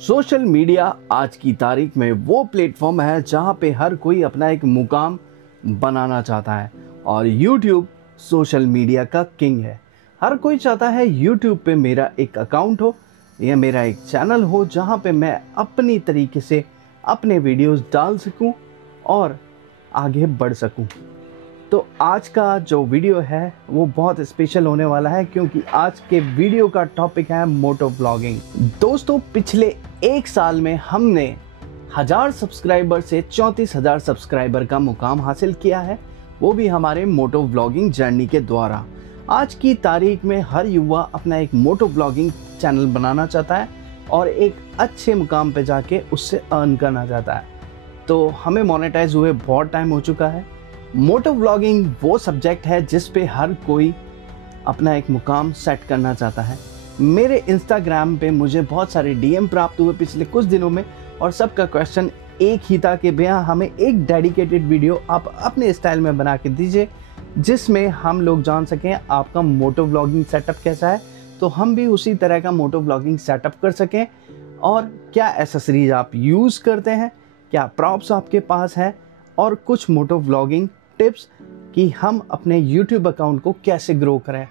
Social media आज की तारीख में वो प्लेटफॉर्म है जहाँ पे हर कोई अपना एक मुकाम बनाना चाहता है और YouTube सोशल मीडिया का किंग है। हर कोई चाहता है YouTube पे मेरा एक अकाउंट हो या मेरा एक चैनल हो जहाँ पे मैं अपनी तरीके से अपने वीडियोस डाल सकूं और आगे बढ़ सकूं। तो आज का जो वीडियो है वो बहुत स्पेशल होने वाला है क्योंकि आज के वीडियो का टॉपिक है मोटो व्लॉगिंग। दोस्तों, पिछले एक साल में हमने 1000 सब्सक्राइबर से 34,000 सब्सक्राइबर का मुकाम हासिल किया है, वो भी हमारे मोटो व्लॉगिंग जर्नी के द्वारा। आज की तारीख में हर युवा अपना एक मोटो व्लॉगिंग चैनल बनाना चाहता है और एक अच्छे मुकाम पे जाके उससे अर्न करना चाहता है। तो हमें मोनेटाइज हुए बहुत टाइम हो चुका है। मोटो व्लॉगिंग वो सब्जेक्ट है जिस पे हर कोई अपना एक मुकाम सेट करना चाहता है। मेरे इंस्टाग्राम पे मुझे बहुत सारे डीएम प्राप्त हुए पिछले कुछ दिनों में और सबका क्वेश्चन एक ही था कि भैया हमें एक डेडिकेटेड वीडियो आप अपने स्टाइल में बना के दीजिए जिसमें हम लोग जान सकें आपका मोटो व्लॉगिंग सेटअप कैसा है, तो हम भी उसी तरह का मोटो व्लॉगिंग सेटअप कर सकें। और क्या एसेसरीज आप यूज़ करते हैं, क्या प्रॉप्स आपके पास है और कुछ मोटो व्लॉगिंग टिप्स कि हम अपने YouTube अकाउंट को कैसे ग्रो करें।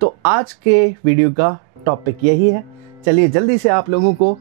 तो आज के वीडियो का टॉपिक यही है। चलिए जल्दी से आप लोगों को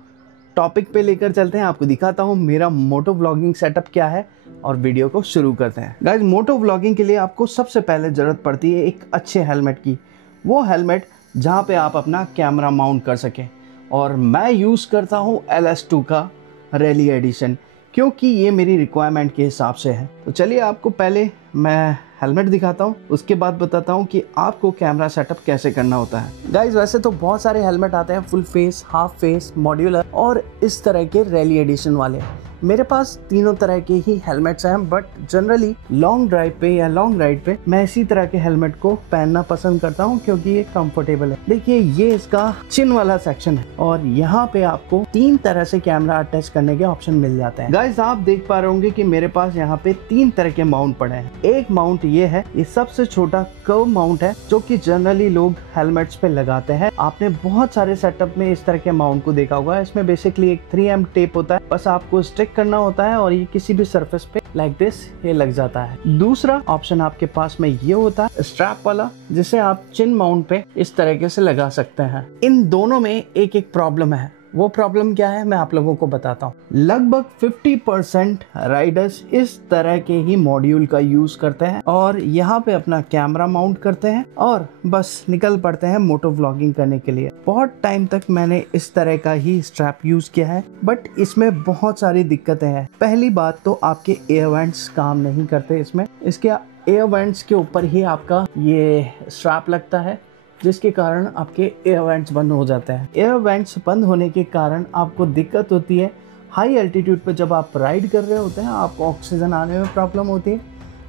टॉपिक पे लेकर चलते हैं, आपको दिखाता हूँ मेरा मोटो व्लॉगिंग सेटअप क्या है और वीडियो को शुरू करते हैं। गाइस, मोटो व्लॉगिंग के लिए आपको सबसे पहले ज़रूरत पड़ती है एक अच्छे हेलमेट की। वो हेलमेट जहाँ पे आप अपना कैमरा माउंट कर सकें, और मैं यूज़ करता हूँ LS2 का रैली एडिशन क्योंकि ये मेरी रिक्वायरमेंट के हिसाब से है। तो चलिए आपको पहले मैं हेलमेट दिखाता हूँ, उसके बाद बताता हूँ कि आपको कैमरा सेटअप कैसे करना होता है। गाइज, वैसे तो बहुत सारे हेलमेट आते हैं, full face, half face, modular और इस तरह के रैली एडिशन वाले। मेरे पास तीनों तरह के ही हेलमेट्स हैं, बट जनरली लॉन्ग ड्राइव पे या लॉन्ग राइड पे मैं इसी तरह के हेलमेट को पहनना पसंद करता हूँ क्योंकि ये कंफर्टेबल है। देखिए, ये इसका चिन वाला सेक्शन है और यहाँ पे आपको 3 तरह से कैमरा अटैच करने के ऑप्शन मिल जाते हैं। गाइज, आप देख पा रहे होंगे कि मेरे पास यहाँ पे 3 तरह के माउंट पड़े हैं। एक माउंट ये है, ये सबसे छोटा कर्व माउंट है जो कि जनरली लोग हेलमेट्स पे लगाते हैं। आपने बहुत सारे सेटअप में इस तरह के माउंट को देखा होगा। इसमें बेसिकली एक 3M टेप होता है, बस आपको स्टिक करना होता है और ये किसी भी सरफेस पे लाइक दिस ये लग जाता है। दूसरा ऑप्शन आपके पास में ये होता है स्ट्रैप वाला, जिसे आप चिन माउंट पे इस तरीके से लगा सकते हैं। इन दोनों में एक एक प्रॉब्लम है। वो प्रॉब्लम क्या है मैं आप लोगों को बताता हूँ। लगभग 50% राइडर्स इस तरह के ही मॉड्यूल का यूज करते हैं और यहाँ पे अपना कैमरा माउंट करते हैं और बस निकल पड़ते हैं मोटो व्लॉगिंग करने के लिए। बहुत टाइम तक मैंने इस तरह का ही स्ट्रैप यूज किया है, बट इसमें बहुत सारी दिक्कतें हैं। पहली बात तो आपके एयर वेंट्स काम नहीं करते इसमें। इसके एयर वेंट्स के ऊपर ही आपका ये स्ट्रैप लगता है, जिसके कारण आपके एयर वेंट्स बंद हो जाते हैं। एयर वेंट्स बंद होने के कारण आपको दिक्कत होती है। हाई एल्टीट्यूड पर जब आप राइड कर रहे होते हैं आपको ऑक्सीजन आने में प्रॉब्लम होती है।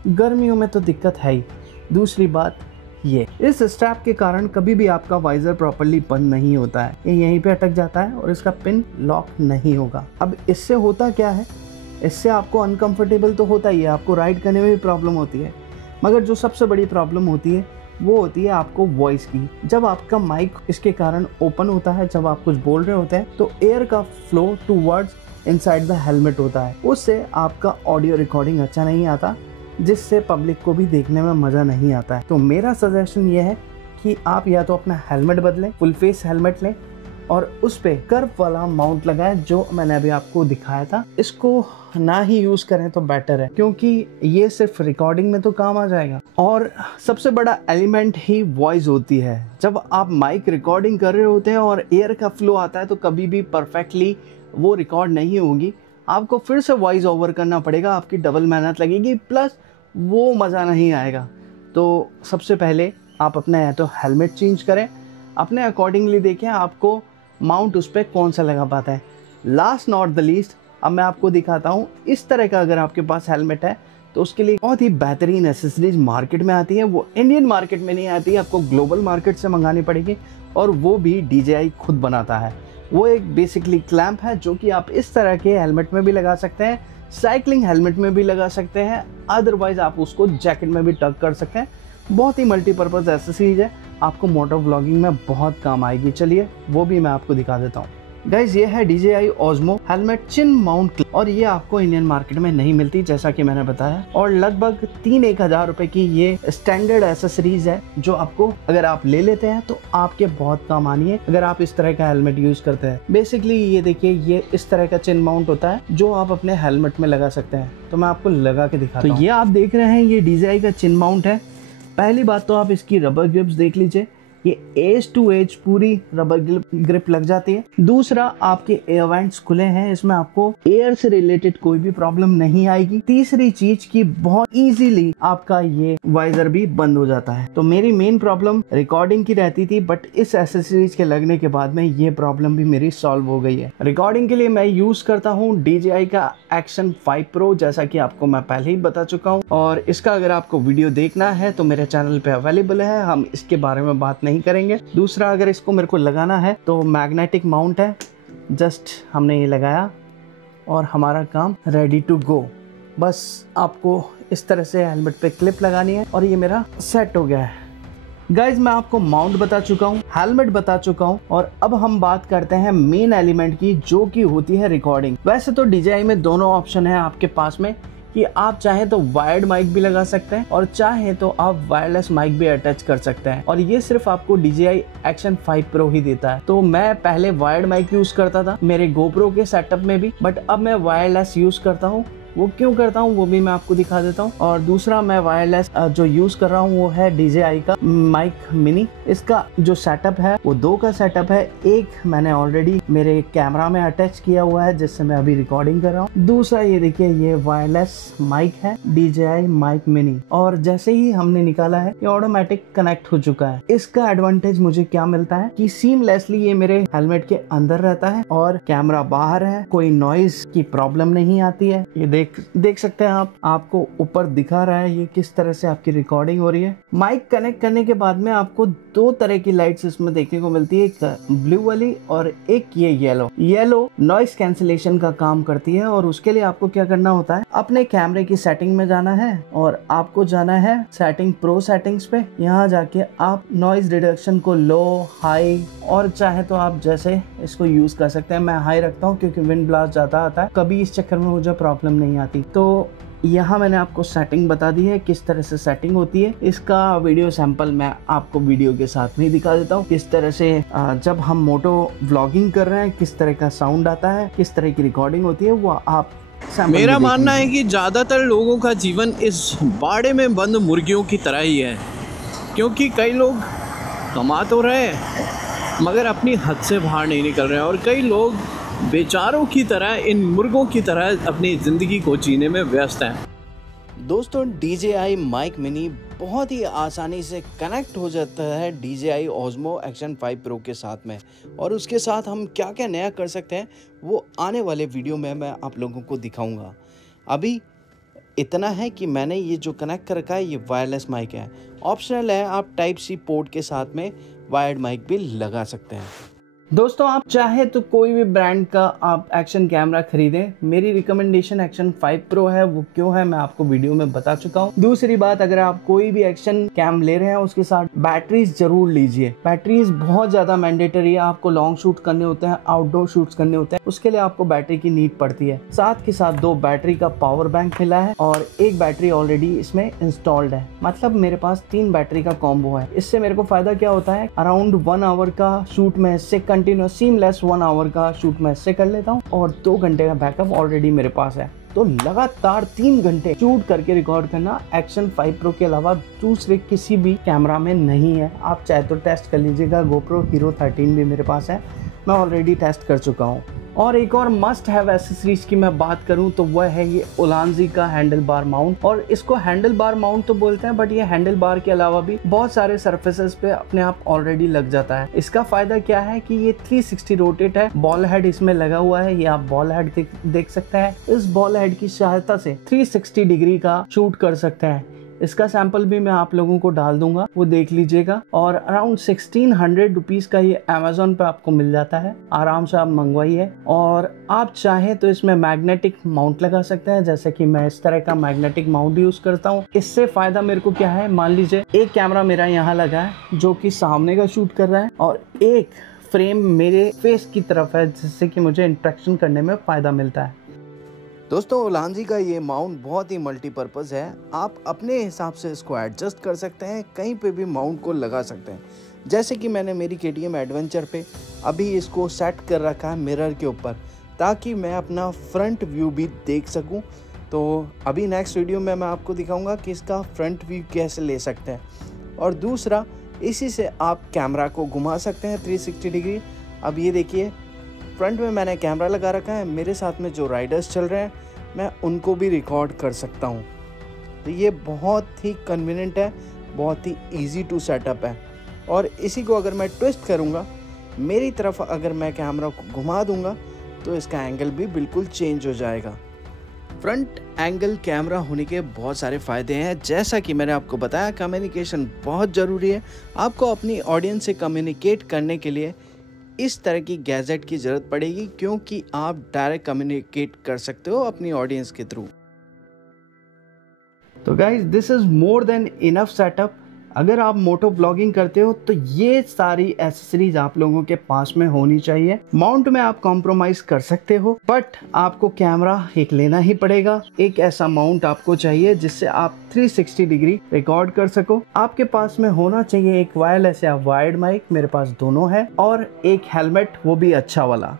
गर्मियों में तो दिक्कत है ही। दूसरी बात, ये इस स्ट्रैप के कारण कभी भी आपका वाइजर प्रॉपर्ली बंद नहीं होता है, ये यहीं पे अटक जाता है और इसका पिन लॉक नहीं होगा। अब इससे होता क्या है, इससे आपको अनकंफर्टेबल तो होता ही है, आपको राइड करने में भी प्रॉब्लम होती है, मगर जो सबसे बड़ी प्रॉब्लम होती है वो होती है आपको वॉइस की। जब आपका माइक इसके कारण ओपन होता है, जब आप कुछ बोल रहे होते हैं तो एयर का flow towards inside the helmet होता है, उससे आपका ऑडियो रिकॉर्डिंग अच्छा नहीं आता, जिससे पब्लिक को भी देखने में मज़ा नहीं आता है। तो मेरा सजेशन ये है कि आप या तो अपना हेलमेट बदलें, फुल फेस हेलमेट लें और उस पे कर्व वाला माउंट लगाएं जो मैंने अभी आपको दिखाया था। इसको ना ही यूज़ करें तो बेटर है क्योंकि ये सिर्फ रिकॉर्डिंग में तो काम आ जाएगा। और सबसे बड़ा एलिमेंट ही वॉइस होती है। जब आप माइक रिकॉर्डिंग कर रहे होते हैं और एयर का फ्लो आता है तो कभी भी परफेक्टली वो रिकॉर्ड नहीं होगी, आपको फिर से वॉइस ओवर करना पड़ेगा, आपकी डबल मेहनत लगेगी, प्लस वो मज़ा नहीं आएगा। तो सबसे पहले आप अपना या तो हेलमेट चेंज करें, अपने अकॉर्डिंगली देखें आपको माउंट उस पर कौन सा लगा पाता है। लास्ट नॉट द लीस्ट, अब मैं आपको दिखाता हूँ इस तरह का अगर आपके पास हेलमेट है तो उसके लिए बहुत ही बेहतरीन एसेसरीज मार्केट में आती है। वो इंडियन मार्केट में नहीं आती है, आपको ग्लोबल मार्केट से मंगानी पड़ेगी और वो भी DJI खुद बनाता है। वो एक बेसिकली क्लैंप है जो कि आप इस तरह के हेलमेट में भी लगा सकते हैं, साइकिलिंग हेलमेट में भी लगा सकते हैं, अदरवाइज आप उसको जैकेट में भी टक कर सकते हैं। बहुत ही मल्टीपर्पज़ एसेसरीज है, आपको मोटो व्लॉगिंग में बहुत काम आएगी। चलिए वो भी मैं आपको दिखा देता हूँ। गाइज ये है DJI Osmo हेलमेट चिन माउंट क्लिप और ये आपको इंडियन मार्केट में नहीं मिलती जैसा कि मैंने बताया, और लगभग 3-1 हज़ार रुपए की ये स्टैंडर्ड एसेसरीज है जो आपको अगर आप ले लेते हैं तो आपके बहुत काम आनी है अगर आप इस तरह का हेलमेट यूज करते हैं। बेसिकली ये देखिए, ये इस तरह का चिन माउंट होता है जो आप अपने हेलमेट में लगा सकते हैं। तो मैं आपको लगा के दिखाता हूँ। तो ये आप देख रहे हैं, ये DJI का चिन माउंट है। पहली बात तो आप इसकी रबर ग्रिप्स देख लीजिए, ये एज टू एज पूरी रबर ग्रिप लग जाती है। दूसरा, आपके एयर वेंट्स खुले हैं, इसमें आपको एयर से रिलेटेड कोई भी प्रॉब्लम नहीं आएगी। तीसरी चीज की बहुत इजीली आपका ये वाइजर भी बंद हो जाता है। तो मेरी मेन प्रॉब्लम रिकॉर्डिंग की रहती थी, बट इस एसेसरीज के लगने के बाद में ये प्रॉब्लम भी मेरी सॉल्व हो गई है। रिकॉर्डिंग के लिए मैं यूज करता हूँ DJI का Action 5 Pro, जैसा कि आपको मैं पहले ही बता चुका हूँ, और इसका अगर आपको वीडियो देखना है तो मेरे चैनल पे अवेलेबल है, हम इसके बारे में बात नहीं करेंगे। दूसरा, अगर इसको मेरे को लगाना है तो मैग्नेटिक माउंट है, जस्ट हमने ये लगाया और हमारा काम रेडी टू गो। बस आपको इस तरह से हेलमेट पे क्लिप लगानी है और ये मेरा सेट हो गया है। गाइज मैं आपको माउंट बता चुका हूँ, हेलमेट बता चुका हूँ, और अब हम बात करते हैं मेन एलिमेंट की जो कि होती है रिकॉर्डिंग। वैसे तो DJI में दोनों ऑप्शन है आपके पास में कि आप चाहें तो वायर्ड माइक भी लगा सकते हैं और चाहें तो आप वायरलेस माइक भी अटैच कर सकते हैं, और ये सिर्फ आपको DJI Action 5 Pro ही देता है। तो मैं पहले वायर्ड माइक यूज करता था मेरे GoPro के सेटअप में भी, बट अब मैं वायरलेस यूज करता हूँ। वो क्यों करता हूँ वो भी मैं आपको दिखा देता हूँ। और दूसरा, मैं वायरलेस जो यूज कर रहा हूँ वो है DJI का माइक मिनी। इसका जो सेटअप है वो 2 का सेटअप है। एक मैंने ऑलरेडी मेरे कैमरा में अटैच किया हुआ है जिससे मैं अभी रिकॉर्डिंग कर रहा हूँ। दूसरा ये देखिए, ये वायरलेस माइक है DJI माइक मिनी, और जैसे ही हमने निकाला है ये ऑटोमेटिक कनेक्ट हो चुका है। इसका एडवांटेज मुझे क्या मिलता है कि सीमलेसली ये मेरे हेलमेट के अंदर रहता है और कैमरा बाहर है, कोई नॉइज की प्रॉब्लम नहीं आती है। ये देख सकते हैं आप, आपको ऊपर दिखा रहा है ये किस तरह से आपकी रिकॉर्डिंग हो रही है। माइक कनेक्ट करने के बाद में आपको 2 तरह की लाइट्स इसमें देखने को मिलती है, एक ब्लू वाली और एक ये येलो नॉइस कैंसिलेशन का काम करती है। और उसके लिए आपको क्या करना होता है, अपने कैमरे की सेटिंग में जाना है और आपको जाना है सेटिंग प्रो सेटिंग्स पे। यहाँ जाके आप नॉइज रिडक्शन को लो, हाई, और चाहे तो आप जैसे इसको यूज कर सकते हैं। मैं हाई रखता हूँ क्योंकि विंड ब्लास्ट जाता आता है, कभी इस चक्कर में मुझे प्रॉब्लम नहीं आती। तो यहाँ मैंने आपको सेटिंग बता दी है किस तरह से सेटिंग होती है। इसका वीडियो सैंपल मैं आपको वीडियो के साथ में दिखा देता हूँ, किस तरह से जब हम मोटो व्लॉगिंग कर रहे हैं किस तरह का साउंड आता है, किस तरह की रिकॉर्डिंग होती है, वो आप मेरा मानना है कि ज़्यादातर लोगों का जीवन इस बाड़े में बंद मुर्गियों की तरह ही है, क्योंकि कई लोग कमा तो रहे हैं मगर अपनी हद से बाहर नहीं निकल रहे हैं, और कई लोग बेचारों की तरह, इन मुर्गों की तरह अपनी ज़िंदगी को जीने में व्यस्त हैं। दोस्तों, DJI माइक मिनी बहुत ही आसानी से कनेक्ट हो जाता है DJI Osmo Action 5 Pro के साथ में, और उसके साथ हम क्या क्या नया कर सकते हैं वो आने वाले वीडियो में मैं आप लोगों को दिखाऊंगा। अभी इतना है कि मैंने ये जो कनेक्ट कर रखा है ये वायरलेस माइक है, ऑप्शनल है, आप Type-C पोर्ट के साथ में वायर्ड माइक भी लगा सकते हैं। दोस्तों, आप चाहे तो कोई भी ब्रांड का आप एक्शन कैमरा खरीदें। मेरी रिकमेंडेशन Action 5 Pro है। वो क्यों है मैं आपको वीडियो में बता चुका हूँ। दूसरी बात, अगर आप कोई भी एक्शन कैम ले रहे हैं उसके साथ बैटरीज जरूर लीजिए। बैटरीज बहुत ज्यादा मैंडेटरी है। आपको लॉन्ग शूट करने होते हैं, आउटडोर शूट्स करने होते हैं, उसके लिए आपको बैटरी की नीड पड़ती है। साथ के साथ 2 बैटरी का पावर बैंक मिला है और 1 बैटरी ऑलरेडी इसमें इंस्टॉल्ड है। मतलब मेरे पास 3 बैटरी का कॉम्बो है। इससे मेरे को फायदा क्या होता है, अराउंड 1 आवर का शूट में इससे कंटिन्यूस सीमलेस 1 आवर का शूट मैं इससे कर लेता हूँ और 2 घंटे का बैकअप ऑलरेडी मेरे पास है। तो लगातार 3 घंटे शूट करके रिकॉर्ड करना Action 5 Pro के अलावा दूसरे किसी भी कैमरा में नहीं है। आप चाहे तो टेस्ट कर लीजिएगा। GoPro Hero 13 भी मेरे पास है, मैं ऑलरेडी टेस्ट कर चुका हूँ। और एक और मस्ट हैव एसेसरीज की मैं बात करूं तो वह है ये उलांजी का हैंडल बार माउंट। और इसको हैंडल बार माउंट तो बोलते हैं, बट ये हैंडल बार के अलावा भी बहुत सारे सरफेसेस पे अपने आप ऑलरेडी लग जाता है। इसका फायदा क्या है कि ये 360 रोटेट है, बॉल हेड इसमें लगा हुआ है, ये आप बॉल हेड देख सकते हैं। इस बॉल हेड की सहायता से 360 डिग्री का शूट कर सकते हैं। इसका सैंपल भी मैं आप लोगों को डाल दूंगा, वो देख लीजिएगा। और अराउंड 1600 रुपीज का ये Amazon पे आपको मिल जाता है, आराम से आप मंगवाइए। और आप चाहें तो इसमें मैग्नेटिक माउंट लगा सकते हैं, जैसे कि मैं इस तरह का मैग्नेटिक माउंट यूज करता हूँ। इससे फायदा मेरे को क्या है, मान लीजिए एक कैमरा मेरा यहाँ लगा है जो कि सामने का शूट कर रहा है और एक फ्रेम मेरे फेस की तरफ है, जिससे कि मुझे इंटरेक्शन करने में फ़ायदा मिलता है। दोस्तों उलांजी का ये माउंट बहुत ही मल्टीपर्पज़ है। आप अपने हिसाब से इसको एडजस्ट कर सकते हैं, कहीं पे भी माउंट को लगा सकते हैं। जैसे कि मैंने मेरी KTM एडवेंचर पे अभी इसको सेट कर रखा है मिरर के ऊपर, ताकि मैं अपना फ्रंट व्यू भी देख सकूं। तो अभी नेक्स्ट वीडियो में मैं आपको दिखाऊंगा कि इसका फ्रंट व्यू कैसे ले सकते हैं। और दूसरा, इसी से आप कैमरा को घुमा सकते हैं 360 डिग्री। अब ये देखिए, फ्रंट में मैंने कैमरा लगा रखा है, मेरे साथ में जो राइडर्स चल रहे हैं मैं उनको भी रिकॉर्ड कर सकता हूँ। तो ये बहुत ही कन्वीनियंट है, बहुत ही ईजी टू सेटअप है। और इसी को अगर मैं ट्विस्ट करूँगा, मेरी तरफ अगर मैं कैमरा को घुमा दूँगा तो इसका एंगल भी बिल्कुल चेंज हो जाएगा। फ्रंट एंगल कैमरा होने के बहुत सारे फ़ायदे हैं। जैसा कि मैंने आपको बताया, कम्युनिकेशन बहुत ज़रूरी है। आपको अपनी ऑडियंस से कम्युनिकेट करने के लिए इस तरह की गैजेट की ज़रूरत पड़ेगी, क्योंकि आप डायरेक्ट कम्युनिकेट कर सकते हो अपनी ऑडियंस के थ्रू। तो guys, this is more than enough setup. अगर आप मोटो ब्लॉगिंग करते हो तो ये सारी एसेसरीज आप लोगों के पास में होनी चाहिए। माउंट में आप कॉम्प्रोमाइज कर सकते हो, बट आपको कैमरा एक लेना ही पड़ेगा। एक ऐसा माउंट आपको चाहिए जिससे आप 360 डिग्री रिकॉर्ड कर सको। आपके पास में होना चाहिए एक वायरलेस या वायर्ड माइक, मेरे पास दोनों है, और एक हेलमेट, वो भी अच्छा वाला।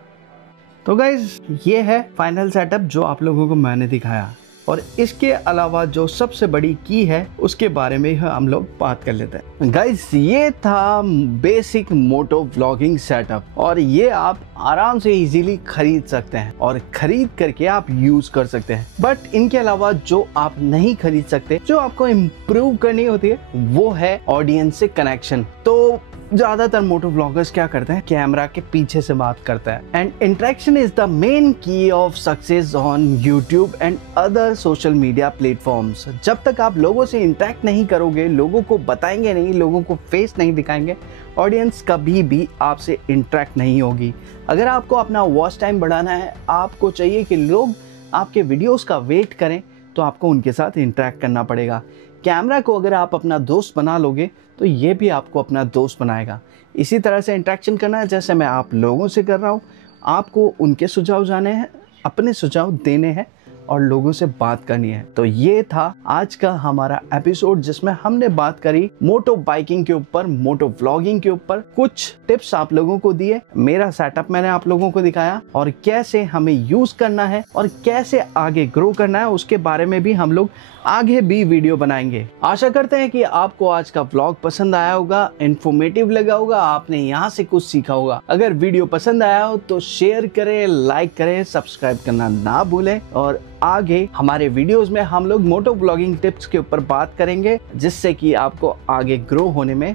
तो गाइज, ये है फाइनल सेटअप जो आप लोगों को मैंने दिखाया। और इसके अलावा जो सबसे बड़ी की है उसके बारे में हम लोग बात कर लेते हैं। गाइस, ये था बेसिक मोटो व्लॉगिंग सेटअप, और ये आप आराम से इजीली खरीद सकते हैं और खरीद करके आप यूज कर सकते हैं। बट इनके अलावा जो आप नहीं खरीद सकते, जो आपको इम्प्रूव करनी होती है, वो है ऑडियंस से कनेक्शन। तो ज्यादातर मोटो व्लॉगर्स क्या करते हैं, कैमरा के पीछे से बात करते हैं। And interaction is the main key of success on YouTube and other social media platforms. जब तक आप लोगों से इंटरेक्ट नहीं करोगे, लोगों को बताएंगे नहीं, लोगों को फेस नहीं दिखाएंगे, ऑडियंस कभी भी आपसे इंटरेक्ट नहीं होगी। अगर आपको अपना वॉच टाइम बढ़ाना है, आपको चाहिए कि लोग आपके वीडियोस का वेट करें, तो आपको उनके साथ इंटरेक्ट करना पड़ेगा। कैमरा को अगर आप अपना दोस्त बना लोगे तो ये भी आपको अपना दोस्त बनाएगा। इसी तरह से इंटरेक्शन करना है, जैसे मैं आप लोगों से कर रहा हूँ। आपको उनके सुझाव जाने हैं, अपने सुझाव देने हैं और लोगों से बात करनी है। तो ये था आज का हमारा एपिसोड, जिसमें हमने बात करी मोटो बाइकिंग के ऊपर, मोटो व्लॉगिंग के ऊपर। कुछ टिप्स आप लोगों को दिए, मेरा सेटअप मैंने आप लोगों को दिखाया, और कैसे हमें यूज करना है और कैसे आगे ग्रो करना है, उसके बारे में भी हम लोग आगे भी वीडियो बनाएंगे। आशा करते हैं कि आपको आज का व्लॉग पसंद आया होगा, इन्फॉर्मेटिव लगा होगा, आपने यहाँ से कुछ सीखा होगा। अगर वीडियो पसंद आया हो तो शेयर करें, लाइक करें, सब्सक्राइब करना ना भूलें। और आगे हमारे वीडियोस में हम लोग मोटो ब्लॉगिंग टिप्स के ऊपर बात करेंगे, जिससे कि आपको आगे ग्रो होने में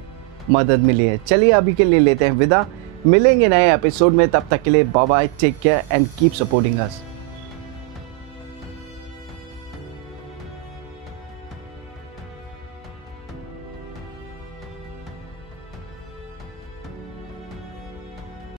मदद मिली है। चलिए अभी के लिए लेते हैं विदा, मिलेंगे नए एपिसोड में। तब तक के लिए bye bye, take care and keep supporting us.